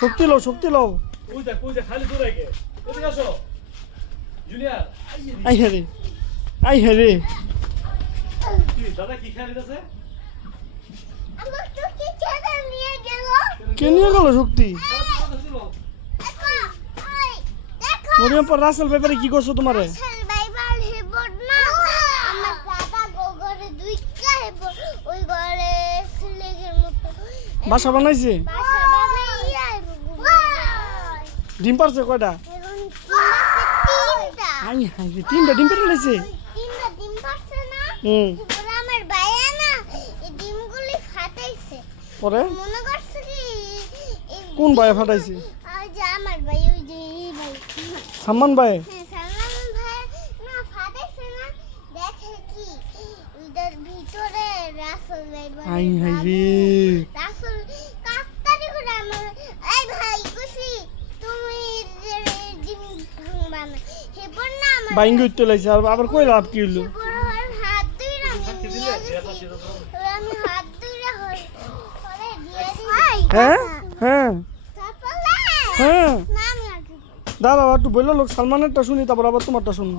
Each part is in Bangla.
শক্তি লও শক্তি লও আই হ্যাঁ আই হ্যাঁ কি নিয়ে গেল কে নিয়ে গেল শক্তি মরিয়াম পর রাসেল ব্যাপারে কি করছ তোমারে বাসা বানাইছে? ডিম পারছে কয়টা? তিনটা। আই হাই ডিম পেটে না। হুম। আমার ভাইয়া ডিমগুলি ফাটাইছে। পরে? মনে কোন ভাই ফাটাইছে? ওই যে আমার ভাই ওই যে এই ভাই। সাম্মান ভাই? সালমান ভাই না ফাটাইছে না দেখে কি ওইটার ভিতরে রাসেল ভাই বলে আই হাই রে রাসেল কাকতারি করে আমার এই ভাই খুশি তুমি যে ডিম ভাঙবা না হেবর না আমার বাইঙ্গ উঠতে আর আবার কই লাভ কি হইল? হল হ্যাঁ? হ্যাঁ? হ্যাঁ? দাঁড়াও একটু বলল লোক সালমানেরটা শুনি তারপর আবার তোমারটা বলব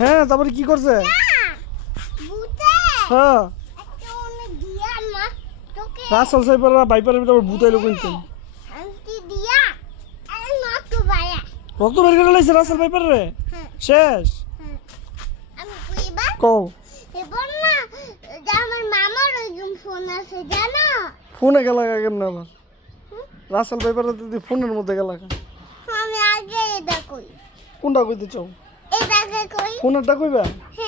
হ্যাঁ তারপরে কি করছে? হ্যাঁ। রাসেল সাইপাররা বাইপারের ভিতরে ভূত আইলো কিন্তু। রক্ত বের করে লাইছে রাসেল বাইপার রে শেষ। কও। ফোন গেলা কেমন আবার? রাসেল বাইপার দিদি ফোনের মধ্যে গেলা আমি আগে এটা কই। কোনটা কইতে চাও? এটাকে কই? ফোনেরটা কইবা? হ্যাঁ।